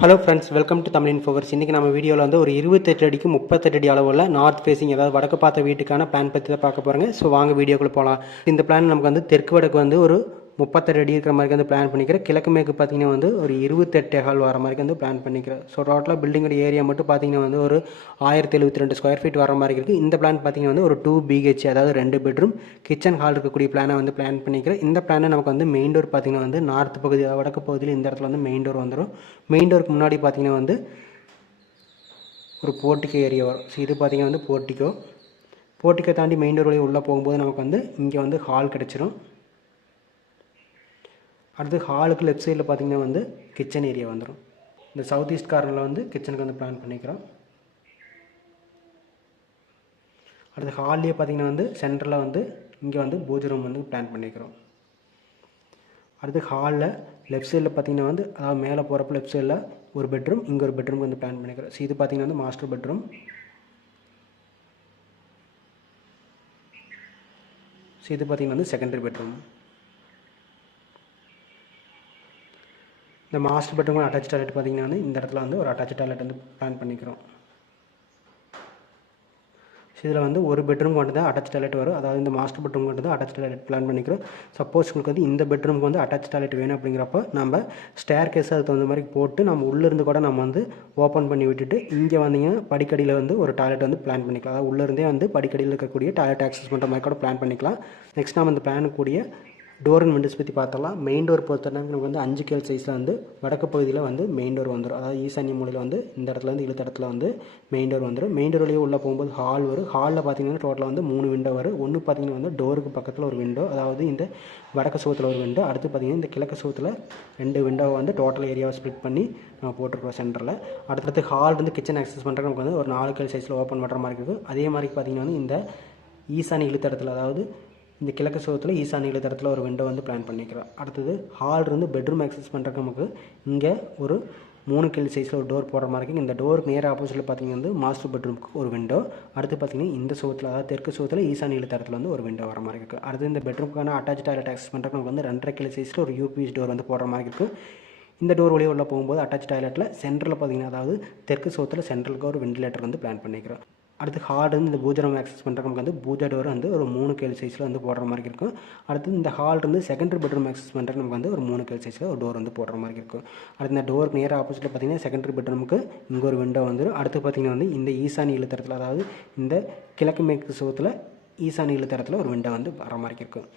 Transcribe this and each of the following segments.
Hello friends welcome to Tamil infoverse இன்றைக்கி நம்ம வீடியோவில் வந்து ஒரு இருபத்தெட்டு அடிக்கு முப்பத்தெட்டு அடி அளவில் நார்த் ஃபேஸிங் அதாவது வடக்கு பார்த்த வீட்டுக்கான பிளான் பற்றி தான் பார்க்க போகிறோங்க ஸோ வாங்க வீடியோக்குள்ளே போகலாம் இந்த பிளான் நமக்கு வந்து தெற்கு வடக்கு வந்து ஒரு முப்பத்தெட்டு அடி இருக்கிற மாதிரி வந்து பிளான் பண்ணிக்கிறேன் கிழக்கு மேற்கு பார்த்தீங்கன்னா வந்து ஒரு இருபத்தெட்டு ஹால் வர மாதிரி வந்து பிளான் பண்ணிக்கிறேன் ஸோ டோட்டலாக பில்டிங்கோட ஏரியா மட்டும் பார்த்தீங்கன்னா வந்து ஒரு ஆயிரத்தி எழுபத்தி ரெண்டு ஸ்கொயர் ஃபீட் வர மாதிரி இருக்குது இந்த பிளான் பார்த்தீங்கன்னா வந்து ஒரு டூ பிஹெச் அதாவது ரெண்டு பெட்ரூம் கிச்சன் ஹால் இருக்கக்கூடிய பிளானை வந்து பிளான் பண்ணிக்கிறேன் இந்த பிளானை நமக்கு வந்து மெயின் டோர் பார்த்தீங்கன்னா வந்து நார்த் பகுதி வடக்கு பகுதியில் இந்த இடத்துல வந்து மெயின் டோர் வந்துடும் மெயின் டோருக்கு முன்னாடி பார்த்தீங்கன்னா வந்து ஒரு போர்ட்டிக்கோ ஏரியா வரும். ஸோ இது பார்த்தீங்கன்னா வந்து போர்ட்டிக்கோ போர்ட்டிக்கோ தாண்டி மெயின் டோர் வழியாக உள்ளே போகும்போது நமக்கு வந்து இங்கே வந்து ஹால் கிடச்சிரும். அடுத்து ஹாலுக்கு லெஃப்ட் சைடில் பார்த்திங்கன்னா வந்து கிச்சன் ஏரியா வந்துடும் இந்த சவுத் ஈஸ்ட் கார்னரில் வந்து கிச்சனுக்கு வந்து பிளான் பண்ணிக்கிறோம். அடுத்து ஹால்லேயே பார்த்தீங்கன்னா வந்து சென்டரில் வந்து இங்கே வந்து பூஜை ரூம் வந்து பிளான் பண்ணிக்கிறோம். அடுத்து ஹாலில் லெஃப்ட் சைடில் பார்த்தீங்கன்னா வந்து அதாவது மேலே போகிறப்ப லெஃப்ட் சைடில் ஒரு பெட்ரூம் இங்கே ஒரு பெட்ரூம் வந்து பிளான் பண்ணிக்கிறோம். ஸோ இது பார்த்திங்கன்னா வந்து மாஸ்டர் பெட்ரூம் ஸோ இது பார்த்திங்கன்னா வந்து செகண்டரி பெட்ரூம் இந்த மாஸ்டர் பெட்ரூம் அட்டாச் டாய்லெட் பார்த்தீங்கன்னா வந்து இந்த இடத்துல வந்து ஒரு அட்டாச் டாய்லெட் வந்து பிளான் பண்ணிக்கிறோம். ஸோ இதில் வந்து ஒரு பெட்ரூம் மட்டும் தான் அட்டாச் டாய்லெட் வரும். அதாவது இந்த மாஸ்டர் பெட்ரூம் மட்டும் தான் அட்டாச் டாய்லெட் பிளான் பண்ணிக்கிறோம். சப்போஸ் உங்களுக்கு வந்து இந்த பெட்ரூமுக்கு வந்து அட்டாச் டாய்லெட் வேணும் அப்படிங்கிறப்ப நம்ம ஸ்டேர் கேஸ் அதுக்கு தகுந்த மாதிரி போட்டு நம்ம உள்ளேருந்து கூட நம்ம வந்து ஓப்பன் பண்ணி விட்டுட்டு இங்கே வந்தீங்கன்னா படிக்கடியில் வந்து ஒரு டாய்லெட் வந்து பிளான் பண்ணிக்கலாம். அதாவது உள்ளேருந்தே வந்து படிக்கடியில் இருக்கக்கூடிய டாய்லெட் ஆக்சஸ் பண்ணுற மாதிரி கூட பிளான் பண்ணிக்கலாம். நெக்ஸ்ட் நம்ம இந்த பிளானுக்கூடிய டோர் அண்ட் விண்டோஸ் பற்றி பார்த்தலாம் மெயின் டோர் பொறுத்தவரைக்கும் நமக்கு வந்து அஞ்சு கேள் சைஸில் வந்து வடக்கு பகுதியில் வந்து மெயின் டோர் வந்துடும் அதாவது ஈசானிய மூலையில் வந்து இந்த இடத்துல வந்து இழுத்த இடத்துல வந்து மெயின் டோர் வந்துடும் மெயின் டோர் வழியே உள்ளே போகும்போது ஹால் வரும். ஹாலில் பார்த்தீங்கன்னா டோட்டலாக வந்து மூணு விண்டோ வரும். ஒன்று பார்த்தீங்கன்னா வந்து டோருக்கு பக்கத்தில் ஒரு விண்டோ அதாவது இந்த வடக்கு சுவத்தில் ஒரு விண்டோ அடுத்து பார்த்தீங்கன்னா இந்த கிழக்கு சுவத்தில் ரெண்டு விண்டோவை வந்து டோட்டல் ஏரியாவை ஸ்ப்ளிட் பண்ணி நம்ம போட்டிருக்கோம் சென்டரில் அடுத்தடுத்து ஹால் வந்து கிச்சன் ஆக்சஸ் பண்ணுறது நமக்கு வந்து ஒரு நாலு கேள் சைஸில் ஓப்பன் பண்ணுற மாதிரி இருக்குது. அதே மாதிரி பார்த்தீங்கன்னா வந்து இந்த ஈசானி இழுத்த இடத்துல அதாவது இந்த கிழக்கு சுகத்தில் ஈசான் இழுத்த ஒரு விண்டோ வந்து பிளான் பண்ணிக்கிறோம். அடுத்தது ஹால் இருந்து பெட்ரூம் ஆக்சஸ் பண்ணுறக்கு நமக்கு இங்கே ஒரு மூணு கில் சைஸில் ஒரு டோர் போடுற மாதிரி இருக்குது இந்த டோருக்கு நேர் ஆப்போசிட்டில் பார்த்தீங்கன்னா வந்து மாஸ்டர் பெட்ரூமுக்கு ஒரு விண்டோ அடுத்து பார்த்தீங்கன்னா இந்த சுகத்தில் அதாவது தெற்கு சுகத்தில் ஈசான் தரத்தில் வந்து ஒரு விண்டோ வர மாதிரி இருக்குது அடுத்து இந்த பெட்ரூமுக்கான அட்டாச் டாய்லெட் ஆக்சஸ் பண்ணுறதுக்கு நமக்கு வந்து ரெண்டரை கிலோ சைஸில் ஒரு யூபிஎஸ் டோர் வந்து போடுற மாதிரி இருக்குது இந்த டோர் வழியாக உள்ள போகும்போது அட்டாச் டாய்லெட்டில் சென்டரில் பார்த்தீங்கன்னா அதாவது தெற்கு சுகத்தில் சென்ட்ரலுக்கு ஒரு வெண்டிலேட்டர் வந்து பிளான் பண்ணிக்கிறோம். அடுத்து ஹார்டு வந்து இந்த பூஜை ரூம் ஆக்சஸ் பண்ணுறதுக்கு நமக்கு வந்து பூஜா டோர் வந்து ஒரு மூணு கேள் சைஸில் வந்து போடுற மாதிரி இருக்கும். அடுத்து இந்த ஹால் இருந்து செகண்டரி பெட்ரூம் ஆக்சஸ் பண்ணுறதுக்கு நமக்கு வந்து ஒரு மூணு கேள் சைஸில் ஒரு டோர் வந்து போடுற மாதிரி இருக்கும். அடுத்து இந்த டோருக்கு நேராக ஆப்போசிட்டில் பார்த்தீங்கன்னா செகண்டரி பெட்ரூமுக்கு இங்கே ஒரு விண்டோ வந்துடும் அடுத்து பார்த்தீங்கன்னா வந்து இந்த ஈசானி இழுத்தரத்தில் அதாவது இந்த கிழக்கு மேற்கு சுகத்தில் ஈசானி இழுத்தரத்தில் ஒரு விண்டோ வந்து வர மாதிரி இருக்கும்.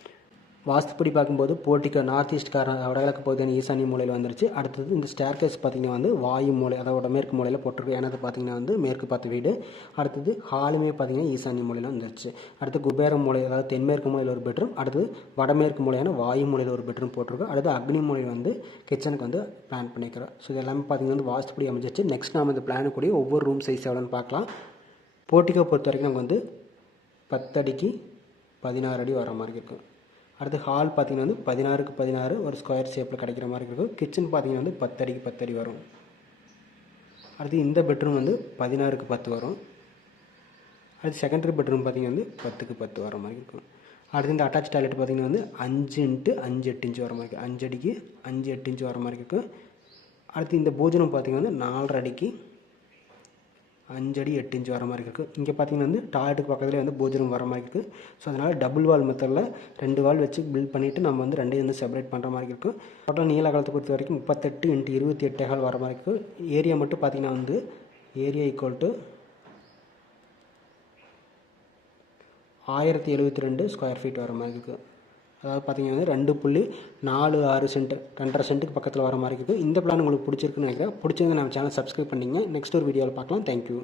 வாஸ்துப்படி பார்க்கும்போது போர்ட்டிக்கோ நார்த் ஈஸ்ட்கார வடகிழக்கு பகுதியான ஈசானிய மூலையில் வந்துருச்சு. அடுத்தது இந்த ஸ்டேர்கேஸ் பார்த்திங்கன்னா வந்து வாயு மூலை அதாவது மேற்கு மூலையில் போட்டிருக்கு. ஏன்னா பார்த்திங்கன்னா வந்து மேற்கு பார்த்த வீடு. அடுத்தது ஹாலுமே பார்த்திங்கன்னா ஈசானிய மூலையில் வந்துருச்சு. அடுத்து குபேர மூலை அதாவது தென்மேற்கு மூலையில் ஒரு பெட்ரூம் அடுத்தது வடமேற்கு மூலையான வாயு மூலையில் ஒரு பெட்ரூம் போட்டிருக்கு. அடுத்து அக்னி மூலையில் வந்து கிச்சனுக்கு வந்து பிளான் பண்ணிக்கிறோம். ஸோ இது எல்லாமே பார்த்திங்கன்னா வந்து வாஸ்துப்படி அமைஞ்சிருச்சு. நெக்ஸ்ட் நம்ம இந்த கூட ஒவ்வொரு ரூம் சைஸ் எவ்வளோன்னு பார்க்கலாம். போர்ட்டிக்கோ பொறுத்த வரைக்கும் நமக்கு வந்து பத்தடிக்கு பதினாறு அடி வர மாதிரி இருக்கும் அடுத்து ஹால் பார்த்திங்கன்னா வந்து பதினாறுக்கு பதினாறு ஒரு ஸ்கொயர் ஷேப்பில் கிடைக்கிற மாதிரி இருக்கும். கிச்சன் பார்த்திங்கன்னா வந்து பத்தடிக்கு பத்தடி வரும். அடுத்து இந்த பெட்ரூம் வந்து பதினாறுக்கு பத்து வரும். அடுத்து செகண்டரி பெட்ரூம் பார்த்திங்கன்னா வந்து பத்துக்கு பத்து வர மாதிரி இருக்கும். அடுத்து இந்த அட்டாச் டாய்லெட் பார்த்திங்கன்னா வந்து அஞ்சு இன்ட்டு அஞ்சு எட்டு இன்ச்சு வர மாதிரி இருக்கும். அஞ்சு அடிக்கு அஞ்சு எட்டு இன்ச்சு வர மாதிரி இருக்கும். அடுத்து இந்த பூஜனம் பார்த்திங்கன்னா வந்து நாலரை அடிக்கு அஞ்சடி எட்டு இன்ச்சு வர மாதிரி இருக்குது இங்கே பார்த்தீங்கன்னா வந்து டாய்லெட்டுக்கு பக்கத்துலேயே வந்து பூஜனம் வர மாதிரி இருக்குது ஸோ அதனால் டபுள் வால் மெத்தடில் ரெண்டு வால் வச்சு பில்ட் பண்ணிவிட்டு நம்ம வந்து ரெண்டையும் வந்து செப்பரேட் பண்ணுற மாதிரி இருக்கும் டோட்டல் நீள காலத்தை பொறுத்த வரைக்கும் முப்பத்தெட்டு இன்ட்டு இருபத்தி எட்டு கால் வர மாதிரி இருக்குது ஏரியா மட்டும் பார்த்தீங்கன்னா வந்து ஏரியா ஈக்குவல் டு ஆயிரத்தி எழுபத்தி ரெண்டு ஸ்கொயர் ஃபீட் வர மாதிரி இருக்குது அதாவது பார்த்தீங்கன்னா வந்து ரெண்டு புள்ளி நாலு ஆறு சென்ட் ரெண்டரை சென்ட்டுக்கு பக்கத்தில் வர மாதிரி இருக்குது. இந்த பிளான் உங்களுக்கு பிடிச்சிருக்குன்னு நினைக்கிறேன். பிடிச்சிருந்து நம்ம சேனல் சப்ஸ்கிரைப் பண்ணிங்க நெக்ஸ்ட் ஒரு வீடியோவில் பார்க்கலாம். தேங்க்யூ